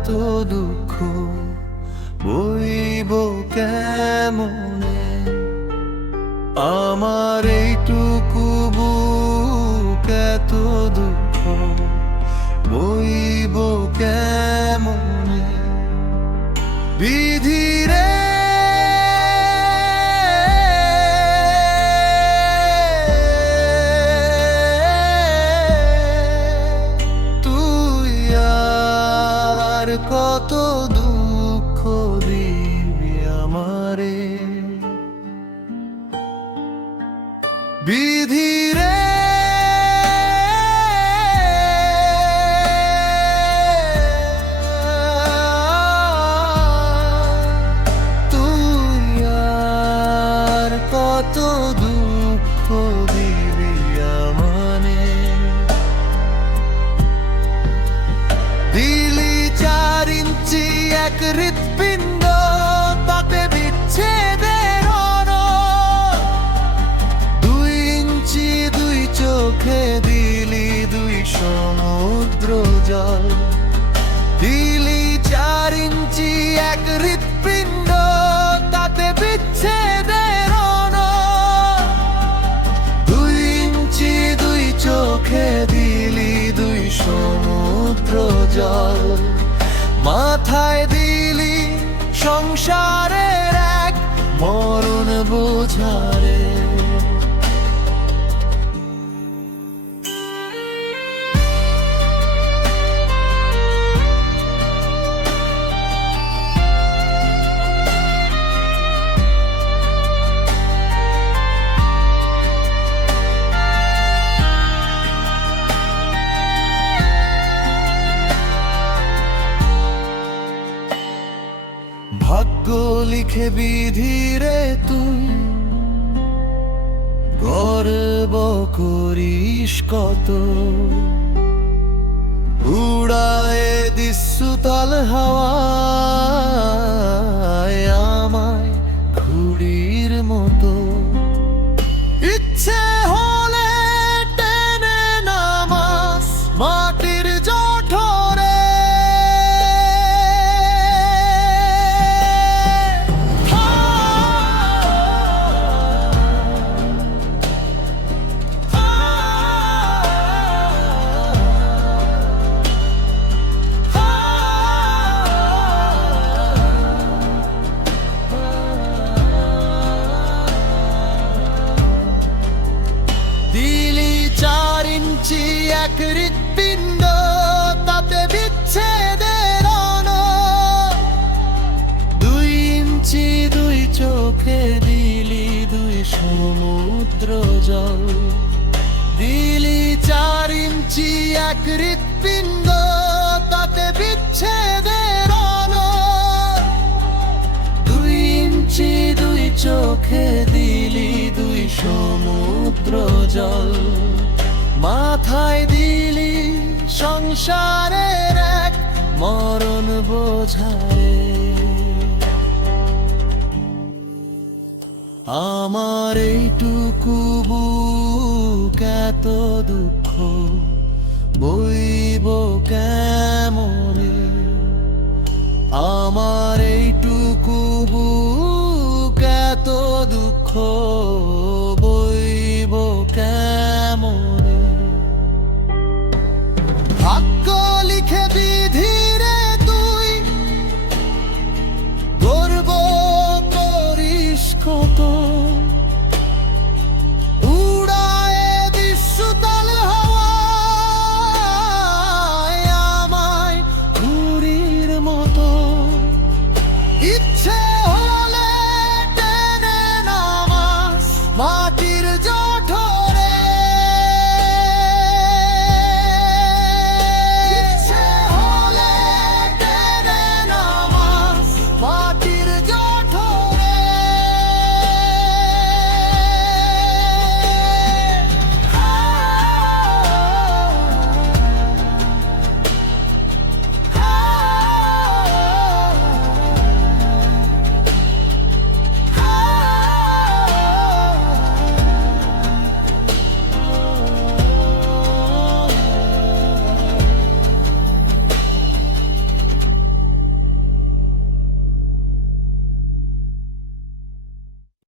এত দুঃখ বইব কেমনে? আমার এইটুকু বুক এত দুঃখ বইব কেমনে? বিধি রে, তুই আর কত দুঃখ দিবি আমারে? বিধি রে, তুই আর কত দুঃখ দিবি আমারে? দিলি 4 ইঞ্চি এক হৃৎপিণ্ড, তাতে বিচ্ছেদের অনল। 2 ইঞ্চি 2 চোখে দিলি 2 সমুদ্র জল। দিলি 4 ইঞ্চি এক হৃৎপিণ্ড, তাতে বিচ্ছেদের অনল। 2 ইঞ্চি 2 চোখে দিলি 2 সমুদ্র জল। মাথায় দিলি সংসারের এক মরণ বোঝারে। ভাগ্য লিখে বিধি রে তুই গর্ব করিস কত। উড়ায়ে দিশুতল হাওয়ায় আমায় ঘুড়ির মতো। ইচ্ছে হলে টেনে নামাস মাটির জঠরে। দিলি 4 ইঞ্চি এক হৃৎপিণ্ড, তাতে বিচ্ছেদের অনল। 2 ইঞ্চি 2 চোখে দিলি 2 সমুদ্র জল। দিলি 4 ইঞ্চি এক হৃৎপিণ্ড, তাতে বিচ্ছেদের অনল। 2 ইঞ্চি 2 চোখে দিলি 2 সমুদ্র জল। মাথায় দিলি সংসারের এক মরণ বোঝারে। আমার এইটুকু বুক এত দুঃখ বইব কেমনে? আমার এইটুকু বুক এত দুঃখ